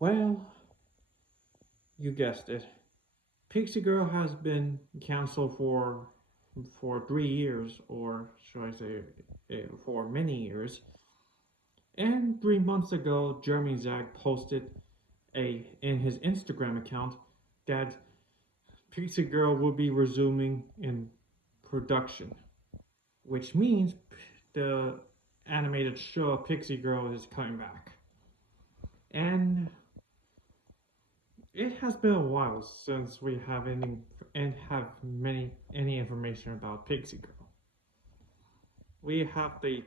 Well, you guessed it. Pixie Girl has been canceled for 3 years, or should I say, for many years. And 3 months ago, Jeremy Zag posted a in his Instagram account that Pixie Girl will be resuming in production, which means the animated show Pixie Girl is coming back. And it has been a while since we have any information about Pixie Girl. We have the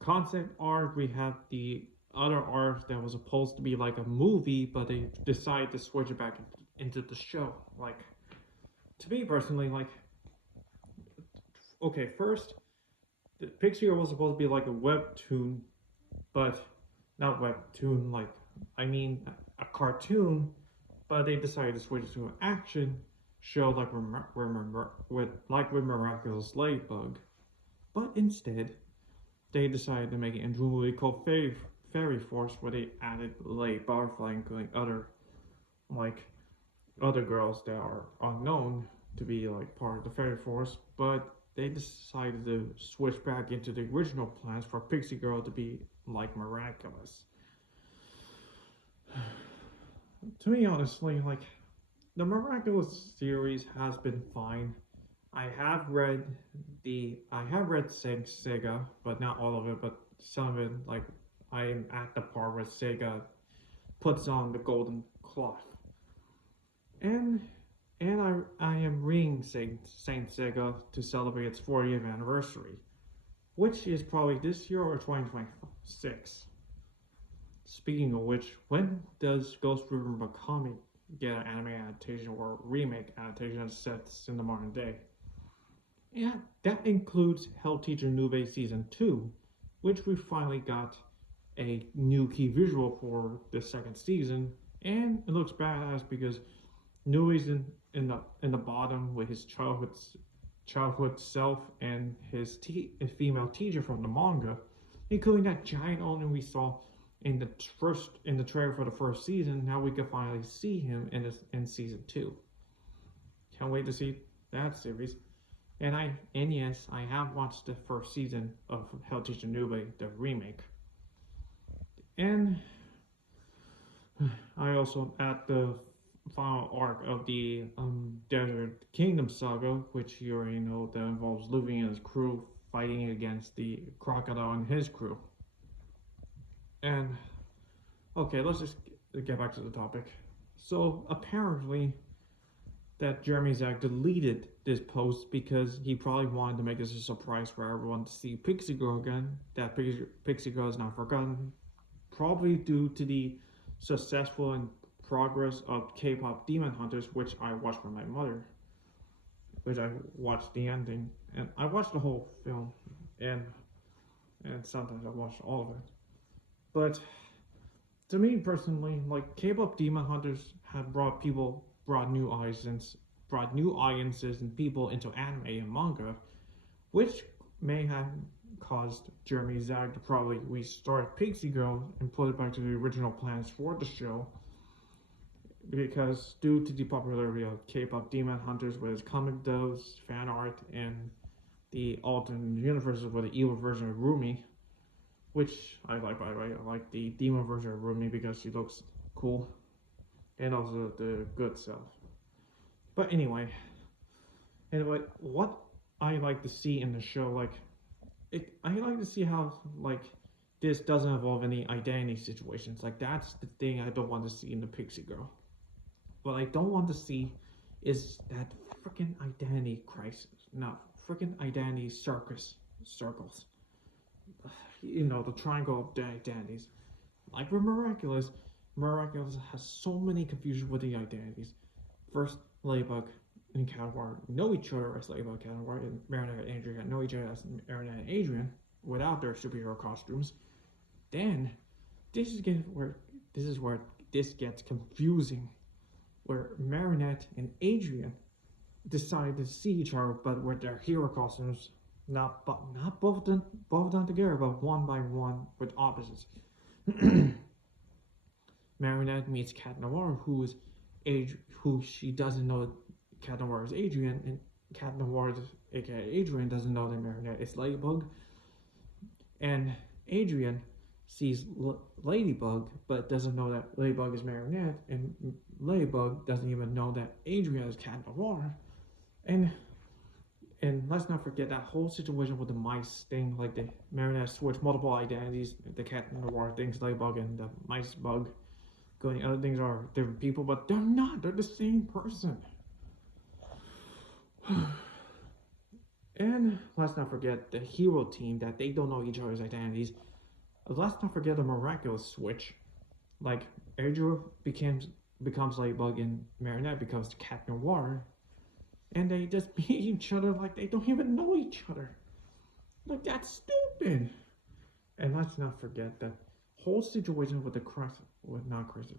concept art, we have the other art that was supposed to be like a movie, but they decided to switch it back into the show. Like, to me personally, like, okay, first, the Pixie Girl was supposed to be like a webtoon, but not webtoon, like, I mean, a cartoon, but they decided to switch it to an action show with Miraculous Ladybug. But instead, they decided to make it into a movie called Fairy Force, where they added Lady Butterfly, including like other girls that are unknown to be like part of the Fairy Force. But they decided to switch back into the original plans for Pixie Girl to be like Miraculous. To me, honestly, like, the Miraculous series has been fine. I have read Sega, but not all of it, but some of it. Like, I am at the part where Sega puts on the golden cloth, and I am reading Saint Sega to celebrate its 40th anniversary, which is probably this year or 2026. Speaking of which, when does Ghost River Bakami get an anime adaptation or remake adaptation set in the modern day? Yeah, that includes Hell Teacher Nube Season 2, which we finally got a new key visual for the second season, and it looks badass because Nube's in the bottom with his childhood self and his female teacher from the manga, including that giant owner we saw in the trailer for the first season. Now we can finally see him in season 2. Can't wait to see that series. And yes, I have watched the first season of Hell Teacher Nube, the remake. And I also at the final arc of the Desert Kingdom saga, which you already know, that involves Luffy and his crew fighting against the crocodile and his crew. And okay, let's just get back to the topic. So apparently, that Jeremy Zach deleted this post because he probably wanted to make this a surprise for everyone to see Pixie Girl again. That Pixie Girl is not forgotten, probably due to the successful and progress of K-pop Demon Hunters, which I watched with my mother, which I watched the ending, and I watched the whole film, and sometimes I watched all of it. But to me personally, like, K-pop Demon Hunters have brought new audiences and people into anime and manga, which may have caused Jeremy Zag to probably restart Pixie Girl and put it back to the original plans for the show. Because due to the popularity of K-pop Demon Hunters with its comic doves, fan art, and the alternate universes with the evil version of Rumi, which I like, by the way. I like the demon version of Rumi because she looks cool, and also the good self. But anyway, what I like to see in the show, like, I like to see how, like, this doesn't involve any identity situations. Like, that's the thing I don't want to see in the Pixie Girl. What I don't want to see is that freaking identity crisis. No, freaking identity circles. You know, the triangle of identities. Like with Miraculous has so many confusion with the identities. First, Ladybug and Caterpillar know each other as Ladybug and Caterpillar, and Marinette and Adrian know each other as Marinette and Adrian without their superhero costumes. Then, this is where this gets confusing, where Marinette and Adrian decide to see each other, but with their hero costumes, not both of them together, but one by one with opposites. Marinette meets Cat Noir, who she doesn't know Cat Noir is Adrian, and Cat Noir, aka Adrian, doesn't know that Marinette is Ladybug, and Adrian sees Ladybug, but doesn't know that Ladybug is Marinette, and Ladybug doesn't even know that Adrian is Cat Noir, and let's not forget that whole situation with the mice thing, like the Marinette switch multiple identities, the Cat Noir things, Ladybug and the mice bug. Going, other things are different people, but they're not. They're the same person. And let's not forget the hero team, that they don't know each other's identities. Let's not forget the Miraculous switch. Like, Adrian becomes Ladybug and Marinette becomes Cat Noir. And they just beat each other like they don't even know each other. Like, that's stupid. And let's not forget the whole situation with the crisis,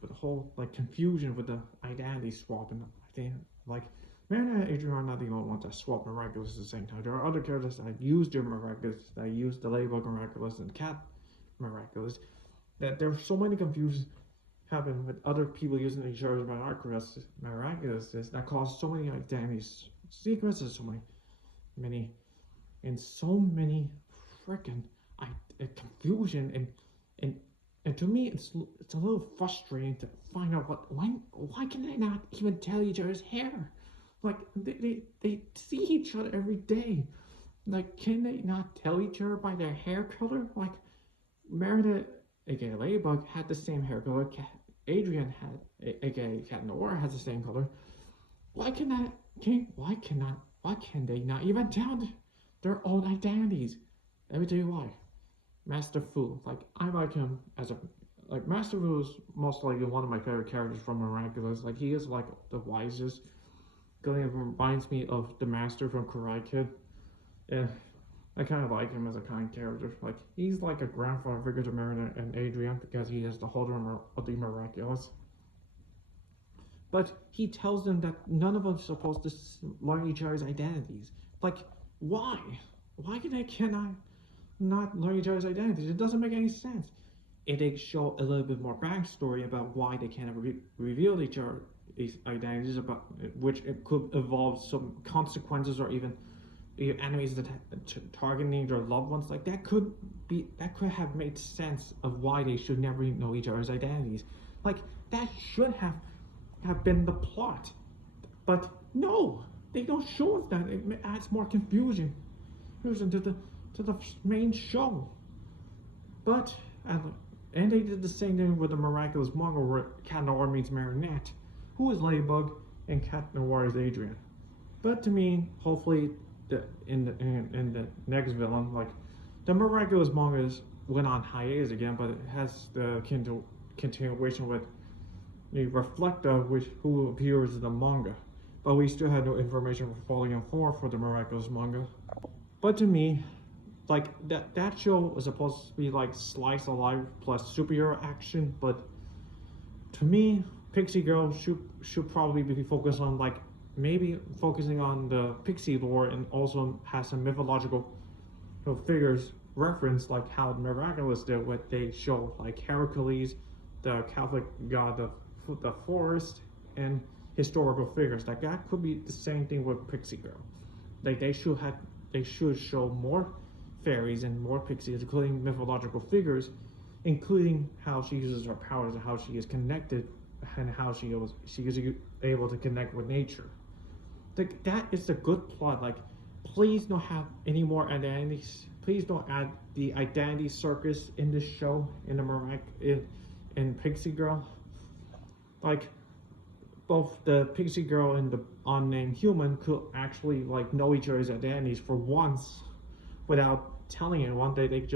but the whole like confusion with the identity swapping. I think like Marinette and Adrian are not the only ones that swap Miraculous at the same time. There are other characters that use their Miraculous, that use the Ladybug Miraculous and Cat Miraculous. That there's so many confusions happen with other people using each other's Miraculous that cause so many identities sequences, so many freaking confusion and to me it's a little frustrating to find out why can they not even tell each other's hair? Like they see each other every day. Like, can they not tell each other by their hair color? Like, Meredith, aka Ladybug, had the same hair color. Adrian had, aka Cat Noir, has the same color. Why can they not even tell their own identities? Let me tell you why. Master Fu, like, I like him as a, like, Master Fu is most likely one of my favorite characters from Miraculous. Like, he is like the wisest. It reminds me of the Master from Karate Kid. Yeah, I kind of like him as a kind character. Like, he's like a grandfather figure to Marinette and Adrian because he is the holder of the Miraculous. But he tells them that none of us are supposed to learn each other's identities. Like, why? Why cannot not learn each other's identities? It doesn't make any sense. If they show a little bit more backstory about why they can't reveal each other these identities, about which it could involve some consequences or even enemies that targeting their loved ones, like that could have made sense of why they should never know each other's identities. Like, that should have been the plot. But no, they don't show us that. It adds more confusion to the main show. But and they did the same thing with the Miraculous manga, where Cat Noir meets Marinette, who is Ladybug, and Cat Noir is Adrian. But to me, hopefully, in the next villain, like, the Miraculous manga went on hiatus again, but it has the continuation with the Reflector, who appears in the manga. But we still had no information for Volume 4 for the Miraculous manga. But to me, like, that show was supposed to be like slice of life plus superhero action, but to me, Pixie Girl should probably be focused on, like, maybe focusing on the Pixie lore, and also has some mythological figures reference, like how Miraculous did, what they show, like Hercules, the Catholic god of the forest, and historical figures. Like, that could be the same thing with Pixie Girl. Like, they should show more fairies and more pixies, including mythological figures, including how she uses her powers and how she is connected, and how she is able to connect with nature. Like, that is a good plot. Like, please don't have any more identities. Please don't add the identity circus in this show, in in Pixie Girl. Like, both the Pixie Girl and the unnamed human could actually, like, know each other's identities for once without telling anyone. They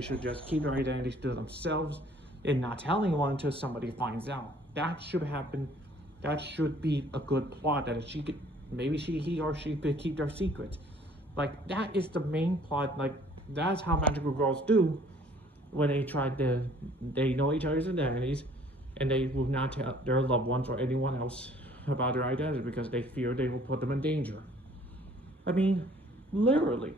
should just keep their identities to themselves and not telling anyone until somebody finds out. That should happen. That should be a good plot, that he or she could keep their secrets. Like, that is the main plot. Like, that's how magical girls do when they know each other's identities, and they will not tell their loved ones or anyone else about their identity because they fear they will put them in danger. I mean, literally.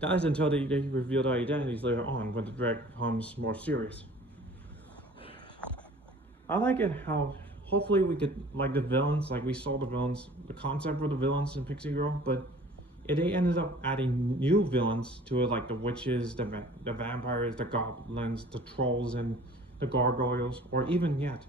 That is until they reveal their identities later on, when the threat becomes more serious. I like it how hopefully we could like the villains, like we saw the villains, the concept for the villains in Pixie Girl, but they ended up adding new villains to it, like the witches, the vampires, the goblins, the trolls, and the gargoyles, or even yet,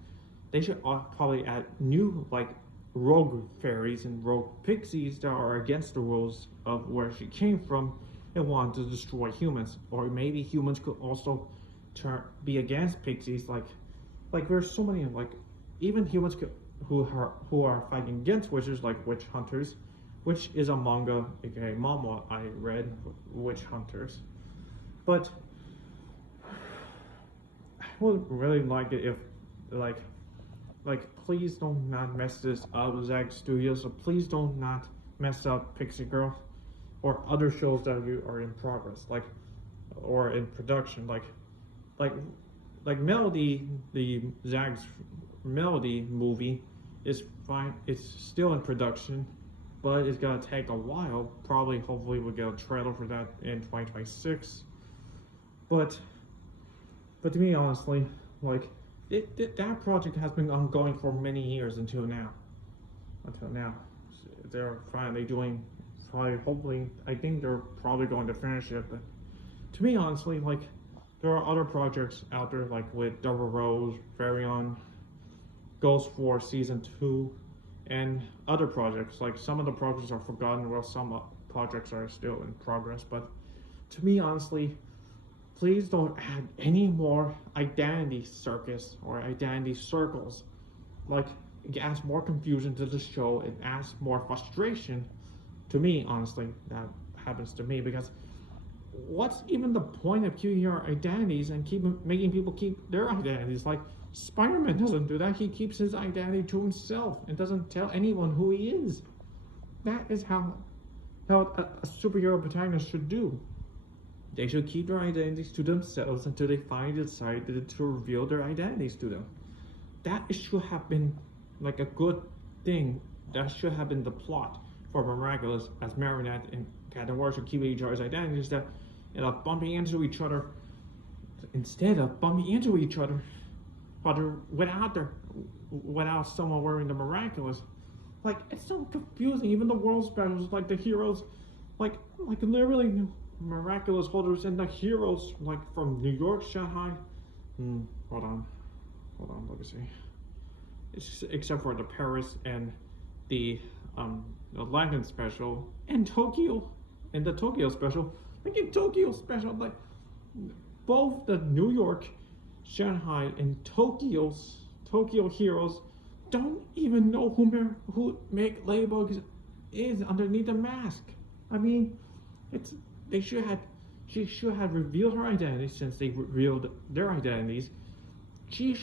they should probably add new like rogue fairies and rogue pixies that are against the rules of where she came from and want to destroy humans, or maybe humans could also be against pixies, like there's so many like even humans who are fighting against witches like witch hunters, which is a manga, aka manga I read, witch hunters. But I would really like it if like please don't not mess this up, Zag Studios. So please don't not mess up Pixie Girl or other shows that you are in progress, like or in production, like Melody, the Zag's Melody movie is fine. It's still in production, but it's gonna take a while. Probably, hopefully, we'll get a trailer for that in 2026. But to me, honestly, like that project has been ongoing for many years until now. Until now, they're finally doing. Probably, hopefully, I think they're probably going to finish it. But to me, honestly, like there are other projects out there, like with Double Rose, Fairy Ghost Force Season 2, and other projects. Like some of the projects are forgotten, while some projects are still in progress. But to me, honestly, please don't add any more identity circus or identity circles. Like, it adds more confusion to the show, it adds more frustration to me, honestly. That happens to me because what's even the point of keeping your identities and keep making people keep their identities? Like Spider-Man doesn't do that. He keeps his identity to himself and doesn't tell anyone who he is. That is how a superhero protagonist should do. They should keep their identities to themselves until they finally decide to reveal their identities to them. That should have been like a good thing. That should have been the plot for Miraculous, as Marinette and Captain War should keep each other's identities, that bumping into each other, instead of bumping into each other, but without someone wearing the Miraculous. Like, it's so confusing. Even the world specials, like the heroes, like literally Miraculous holders and the heroes, like from New York, Shanghai. Hold on, let me see. Except for the Paris and the London special and Tokyo, and the Tokyo special. Like in Tokyo special, like both the New York, Shanghai, and Tokyo heroes don't even know who Meg Ladybug is underneath the mask. I mean, she should have revealed her identity since they revealed their identities. She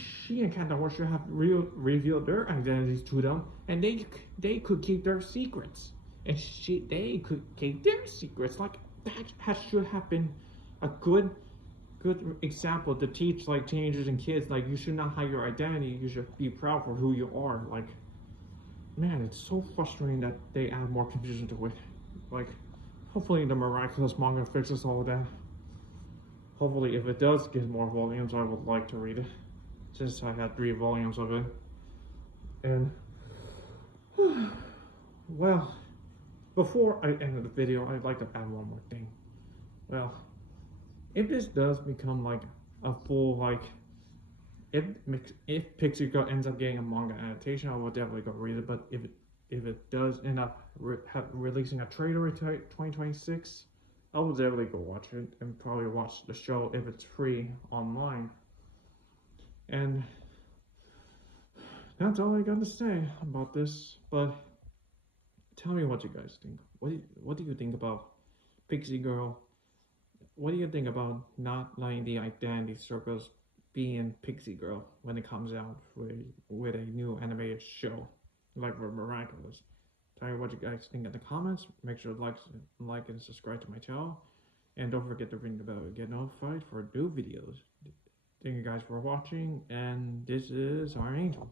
and Kandawa should have revealed their identities to them, and they could keep their secrets, and they could keep their secrets. Like that should have been a good example to teach like teenagers and kids. Like, you should not hide your identity. You should be proud for who you are. Like, man, it's so frustrating that they add more confusion to it. Like, hopefully the Miraculous manga fixes all of that. Hopefully, if it does get more volumes, I would like to read it, since I had 3 volumes of it. And well, before I end the video, I'd like to add one more thing. Well, if this does become like a full, like, if Pixie Girl ends up getting a manga adaptation, I will definitely go read it. But if it does end up releasing a trailer in 2026, I will definitely go watch it and probably watch the show if it's free online. And that's all I got to say about this. But tell me what you guys think. What do you think about Pixie Girl? What do you think about not letting the identity circles be in Pixie Girl when it comes out with a new animated show like Miraculous? Tell me what you guys think in the comments. Make sure to like and subscribe to my channel, and don't forget to ring the bell to get notified for new videos. Thank you guys for watching, and this is our Angel.